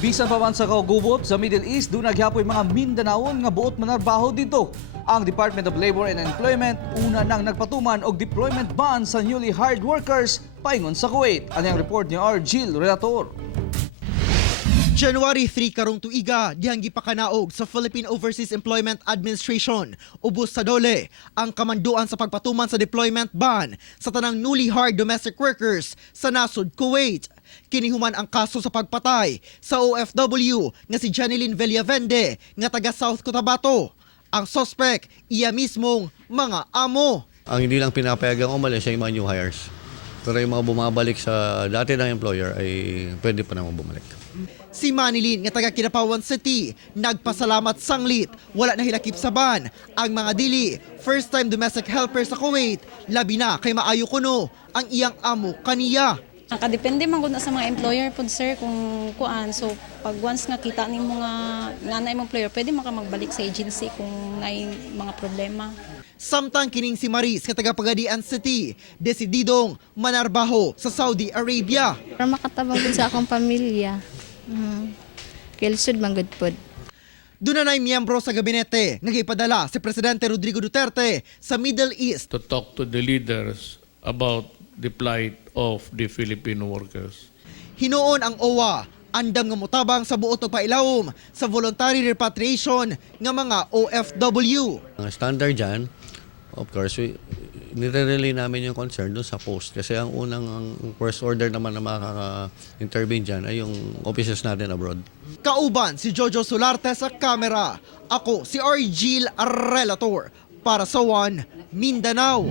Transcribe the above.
Bisan pa man sa kagubot sa Middle East, doon nagyapoy mga Mindanaon nga buot manarbarho dito. Ang Department of Labor and Employment una nang nagpatuman og deployment ban sa newly hired workers paingon sa Kuwait. Ano ang report ni R. Gil Relator? January 3 karong tuiga, dihang gipakanaog sa Philippine Overseas Employment Administration ubos sa dole ang kamanduan sa pagpatuman sa deployment ban sa tanang newly hired domestic workers sa nasod Kuwait. Kinihuman ang kaso sa pagpatay sa OFW nga si Janeline Villavende nga taga South Cotabato. Ang suspect, iya mismong mga amo. Ang hindi lang pinapayagang umalis ay mga new hires. Pero yung mga bumabalik sa dati ng employer ay pwede pa naman bumalik. Si Manilin nga taga Kinapawan City, nagpasalamat sanglit, wala na hilakip sa ban. Ang mga dili, first-time domestic helper sa Kuwait, labi na kay maayo kuno ang iyang amo kaniya. Nakadepende man gud na sa mga employer pod sir kung kuan. So pag once nga kita ni mga nanay mong employer, pwede man ka magbalik sa agency kung may mga problema. Samtang kining si Maris nga taga Pagadian City, desididong manarbarho sa Saudi Arabia. Para makatabang gud sa akong pamilya. Kilsud man gud pod. Doon na miyembro sa gabinete nga gipadala si Presidente Rodrigo Duterte sa Middle East. To talk to the leaders about the plight of the Filipino workers. Hinuon ang OWA, andam nga mutabang sa buot og pailawom sa voluntary repatriation nga mga OFW. Ang standard dyan, of course, nire-relay namin yung concern doon sa post. Kasi ang first order naman na makaka-intervene dyan ay yung offices natin abroad. Kauban si Jojo Solarte sa kamera. Ako si R. Gil Relator para sa One Mindanao.